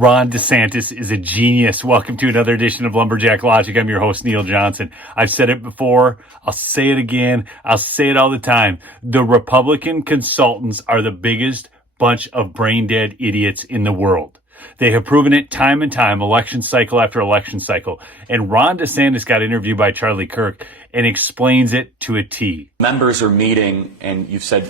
Ron DeSantis is a genius. Welcome to another edition of Lumberjack Logic. I'm your host, Neil Johnson. I've said it before. I'll say it again. I'll say it all the time. The Republican consultants are the biggest bunch of brain-dead idiots in the world. They have proven it time and time, election cycle after election cycle. And Ron DeSantis got interviewed by Charlie Kirk and explains it to a T. Members are meeting, and you've said,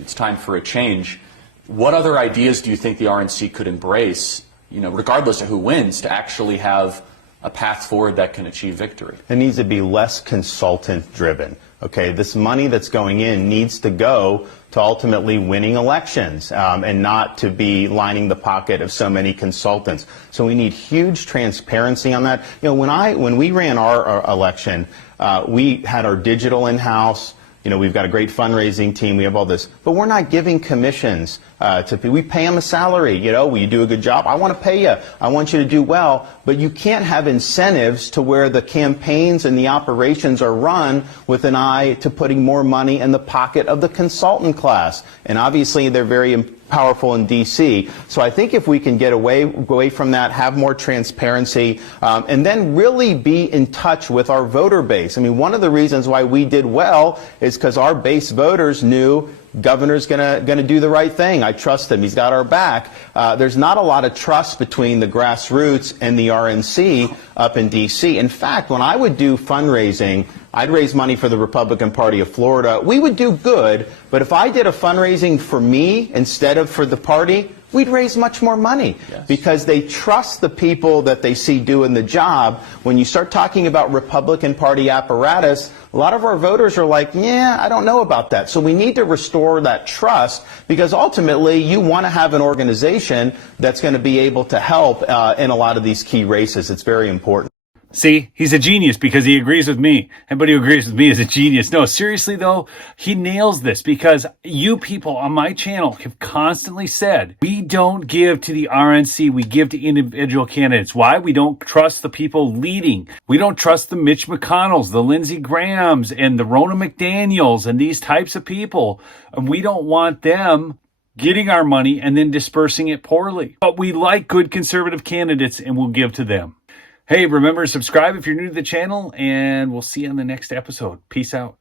it's time for a change. What other ideas do you think the RNC could embrace, regardless of who wins, to actually have a path forward that can achieve victory? It needs to be less consultant-driven. Okay, this money that's going in needs to go to ultimately winning elections and not to be lining the pocket of so many consultants. So we need huge transparency on that. When we ran our election, we had our digital in-house. We've got a great fundraising team. We have all this, but we're not giving commissions to people. We pay them a salary. Will you do a good job? I want to pay you. I want you to do well, but you can't have incentives to where the campaigns and the operations are run with an eye to putting more money in the pocket of the consultant class. And obviously, they're very powerful in D.C. So I think if we can get away from that, have more transparency, and then really be in touch with our voter base. One of the reasons why we did well is because our base voters knew governor's gonna do the right thing. I trust him. He's got our back. There's not a lot of trust between the grassroots and the RNC up in D.C. In fact, when I would do fundraising, I'd raise money for the Republican Party of Florida. We would do good, but if I did a fundraising for me instead of for the party, we'd raise much more money. Yes. Because they trust the people that they see doing the job. When you start talking about Republican Party apparatus, a lot of our voters are like, yeah, I don't know about that. So we need to restore that trust, because ultimately you want to have an organization that's going to be able to help in a lot of these key races. It's very important. See, he's a genius because he agrees with me. Everybody who agrees with me is a genius. No, seriously though, he nails this, because you people on my channel have constantly said, we don't give to the RNC, we give to individual candidates. Why? We don't trust the people leading. We don't trust the Mitch McConnells, the Lindsey Grahams, and the Ronna McDaniels, and these types of people. And we don't want them getting our money and then dispersing it poorly. But we like good conservative candidates, and we'll give to them. Hey, remember to subscribe if you're new to the channel, and we'll see you on the next episode. Peace out.